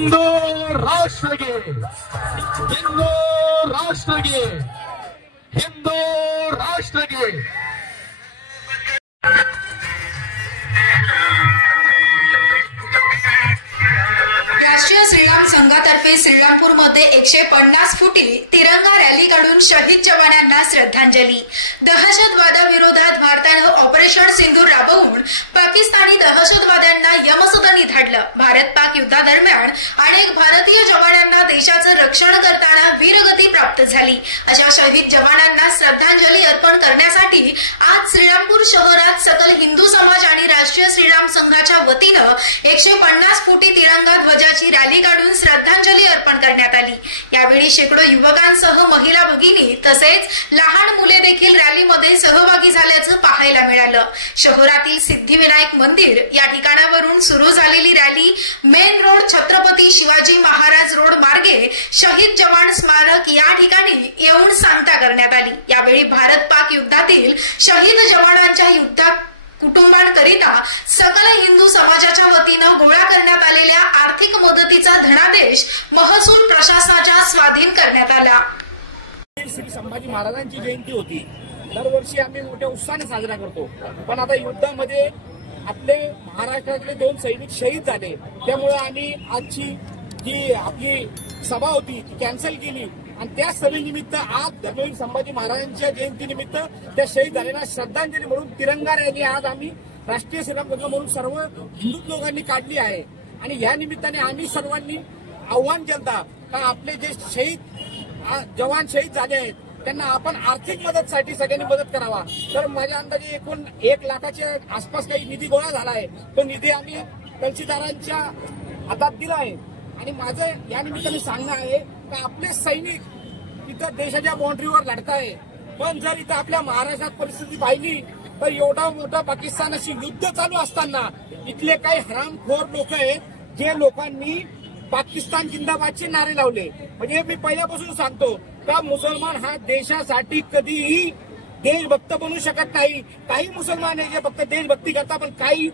हिंदू राष्ट्र के, हिंदू राष्ट्र के, हिंदू राष्ट्र के। राष्ट्रीय श्रीराम संघातर्फे श्रीरामपूरमध्ये 150 फुटी तिरंगा रॅली काढून शहीद जवानांना श्रद्धांजली। दहशतवादाविरोधात भारतानं ऑपरेशन सिंधूर राबवून पाकिस्तानी दहशतवाद्यांना यमसदनी धाडलं। भारत पाक युद्धादरम्यान अनेक भारतीय जवानांना देशाचं रक्षण करताना वीरगती प्राप्त झाली। अशा शहीद जवानांना श्रद्धांजली अर्पण करण्यासाठी आज श्रीरामपूर शहरात सकल हिंदू समाज आणि राष्ट्रीय श्रीराम संघाच्या वतीनं 150 फुटी तिरंगा ध्वजाची रॅली काढून श्रद्धांजली अर्पण करण्यात आली। यावेळी शेकडो युवकांसह महिला भगिनी तसेच लहान मुले देखील रॅलीमध्ये सहभागी झाल्याचं पाहायला मिळालं। शहरातील सिद्धिविनायक मंदिर या ठिकाणावरून सुरू झालेली rally main road Chhatrapati Shivaji Maharaj road मार्गे शहीद जवान स्मारक या ठिकाणी येऊन सांगता करण्यात आली। यावेळी भारत पाक युद्धातील शहीद जवानांच्या युद्धात कुटुंबांकरिता सकल हिंदू समाजाच्या वतीनं गोळा करण्यात आलेल्या आर्थिक मदतीचा धनादेश महसूल प्रशासनाच्या स्वाधीन करण्यात आला। श्री संभाजी महाराजांची जयंती होती, दरवर्षी आम्ही मोठ्या उत्साहाने साजरा करतो, पण आता युद्धामध्ये आपले महाराष्ट्रातले 2 सैनिक शहीद झाले, त्यामुळे आम्ही आजची जी आपली सभा होती ती कॅन्सल केली आणि त्या सभेनिमित्त आज धर्मवीर संभाजी महाराजांच्या जयंतीनिमित्त त्या शहीद झालेल्या श्रद्धांजली म्हणून तिरंगा रॅली आज आम्ही राष्ट्रीय श्रीराम संघ म्हणून सर्व हिंदू लोकांनी काढली आहे। आणि या निमित्ताने आम्ही सर्वांनी आव्हान केलं का आपले जे शहीद जवान शहीद झाले आहेत त्यांना आपण आर्थिक मदतसाठी सगळ्यांनी मदत करावा। तर माझ्या अंदाजे एकूण 1 लाखाच्या आसपास काही निधी गोळा झाला आहे, तो निधी आम्ही तहसीलदारांच्या हातात दिला आहे। आणि माझं या निमित्ताने सांगणं आहे की आपले सैनिक इथं देशाच्या बाउंड्रीवर लढताय, पण जर इथं आपल्या महाराष्ट्रात परिस्थिती पाहिली तर एवढा मोठा पाकिस्तानाशी युद्ध चालू असताना इथले काही हरामखोर लोक आहेत जे लोकांनी पाकिस्तान जिंदाबादचे नारे लावले। म्हणजे मी पहिल्यापासून सांगतो का मुसलमान हा देशासाठी कधीही देशभक्त बनू शकत नाही। काही मुसलमान आहे जे फक्त देशभक्ती करतात, पण काही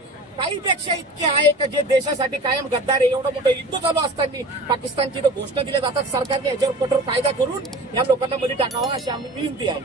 पेक्षा इतके आहे का जे देशासाठी कायम गद्दार आहे। एवढं मोठं युद्ध चालू असताना पाकिस्तानची घोषणा दिल्या जातात, सरकारने याच्यावर कठोर कायदा करून या लोकांना मध्ये टाकावा अशी आम्ही विनंती आहे।